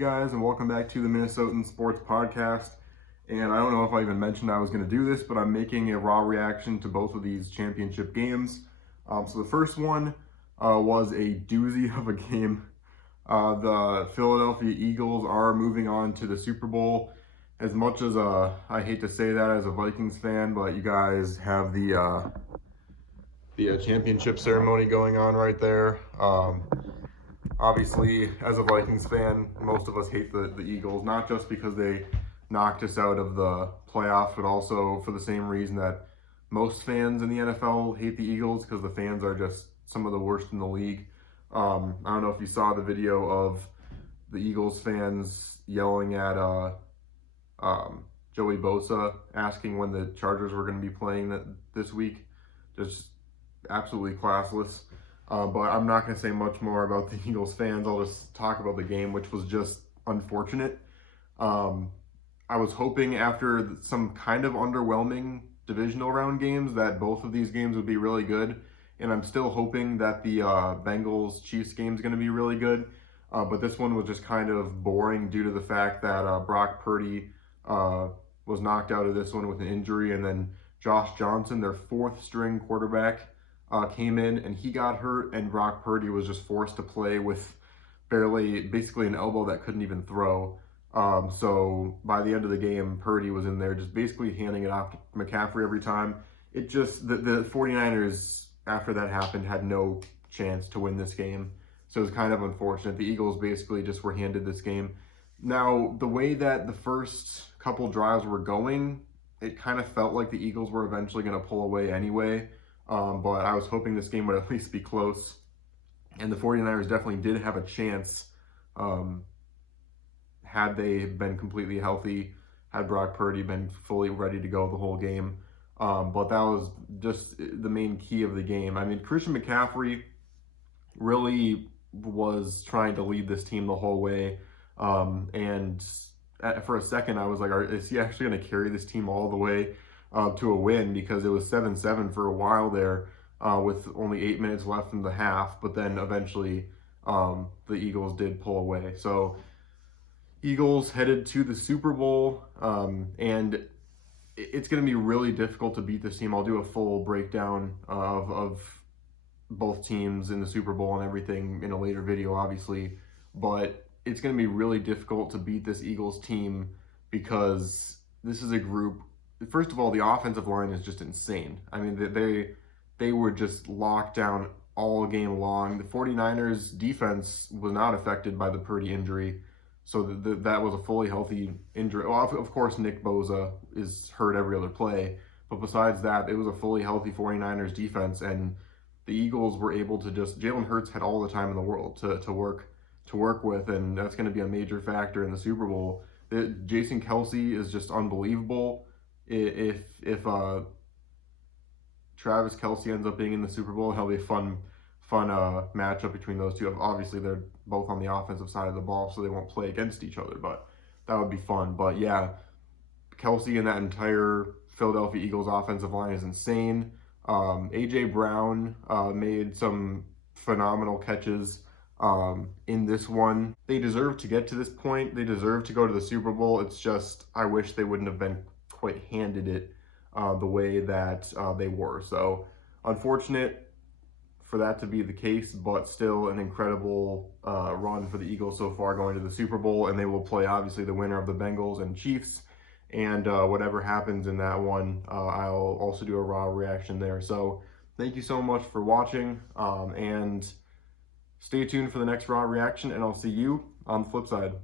guys, and welcome back to the Minnesotan Sports Podcast. And I don't know if I even mentioned I was going to do this, but I'm making a raw reaction to both of these championship games. So the first one was a doozy of a game. The Philadelphia Eagles are moving on to the Super Bowl. As much as I hate to say that as a Vikings fan, but you guys have the championship ceremony going on right there. Obviously, as a Vikings fan, most of us hate the Eagles, not just because they knocked us out of the playoffs, but also for the same reason that most fans in the NFL hate the Eagles, because the fans are just some of the worst in the league. I don't know if you saw the video of the Eagles fans yelling at Joey Bosa, asking when the Chargers were going to be playing this week. Just absolutely classless. But I'm not going to say much more about the Eagles fans. I'll just talk about the game, which was just unfortunate. I was hoping after some kind of underwhelming divisional round games that both of these games would be really good. And I'm still hoping that the Bengals-Chiefs game is going to be really good. But this one was just kind of boring due to the fact that Brock Purdy was knocked out of this one with an injury. And then Josh Johnson, their fourth string quarterback, came in and he got hurt, and Brock Purdy was just forced to play with basically an elbow that couldn't even throw. So by the end of the game, Purdy was in there just basically handing it off to McCaffrey every time. It just, the 49ers, after that happened, had no chance to win this game. So it was kind of unfortunate. The Eagles basically just were handed this game. Now, the way that the first couple drives were going, it kind of felt like the Eagles were eventually going to pull away anyway. But I was hoping this game would at least be close. And the 49ers definitely did have a chance had they been completely healthy, had Brock Purdy been fully ready to go the whole game. But that was just the main key of the game. I mean, Christian McCaffrey really was trying to lead this team the whole way. And for a second, I was like, is he actually going to carry this team all the way to a win? Because it was 7-7 for a while there with only 8 minutes left in the half. But then eventually the Eagles did pull away. So Eagles headed to the Super Bowl, and it's going to be really difficult to beat this team. I'll do a full breakdown of both teams in the Super Bowl and everything in a later video, obviously. But it's going to be really difficult to beat this Eagles team because this is a group. First of all, the offensive line is just insane. I mean, they were just locked down all game long. The 49ers defense was not affected by the Purdy injury. So that was a fully healthy injury. Well, of course, Nick Bosa is hurt every other play. But besides that, it was a fully healthy 49ers defense. And the Eagles were able to Jalen Hurts had all the time in the world to work with. And that's going to be a major factor in the Super Bowl. Jason Kelce is just unbelievable. If Travis Kelce ends up being in the Super Bowl, it'll be a fun matchup between those two. Obviously, they're both on the offensive side of the ball, so they won't play against each other, but that would be fun. But yeah, Kelce and that entire Philadelphia Eagles offensive line is insane. A.J. Brown made some phenomenal catches in this one. They deserve to get to this point. They deserve to go to the Super Bowl. It's just, I wish they wouldn't have been quite handed it the way that they were. So unfortunate for that to be the case, but still an incredible run for the Eagles so far going to the Super Bowl, and they will play obviously the winner of the Bengals and Chiefs, and whatever happens in that one, I'll also do a raw reaction there. So thank you so much for watching, and stay tuned for the next raw reaction, and I'll see you on the flip side.